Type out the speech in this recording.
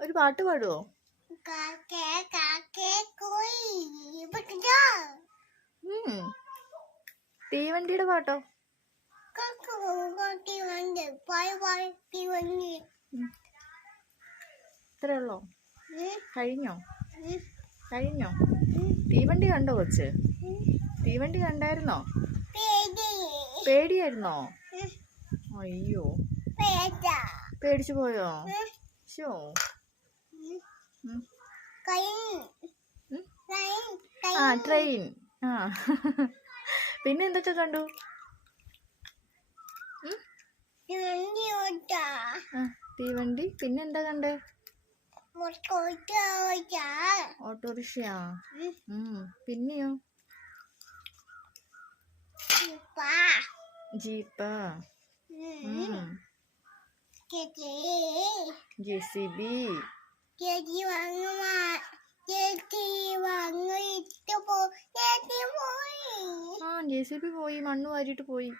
ഒരു പാട്ട് പാടുവോ? തീവണ്ടിയുടെ പാട്ടോ? ഇത്രേ ഉള്ളോ? കഴിഞ്ഞോ? തീവണ്ടി കണ്ടോ കൊച്ച്? തീവണ്ടി കണ്ടായിരുന്നോ? പേടിയായിരുന്നോ? അയ്യോ, പേടിച്ചു പോയോ? ശോ. ട്രെയിൻ. പിന്നെ എന്തൊക്കെ കണ്ടു? തീവണ്ടി. പിന്നെന്താ കണ്ടേ? ഓട്ടോറിക്ഷയാ. പിന്നെയോ? ജീപ്പാ. JCB. JCB പോയി, മണ്ണ് വാരിയിട്ട് പോയി.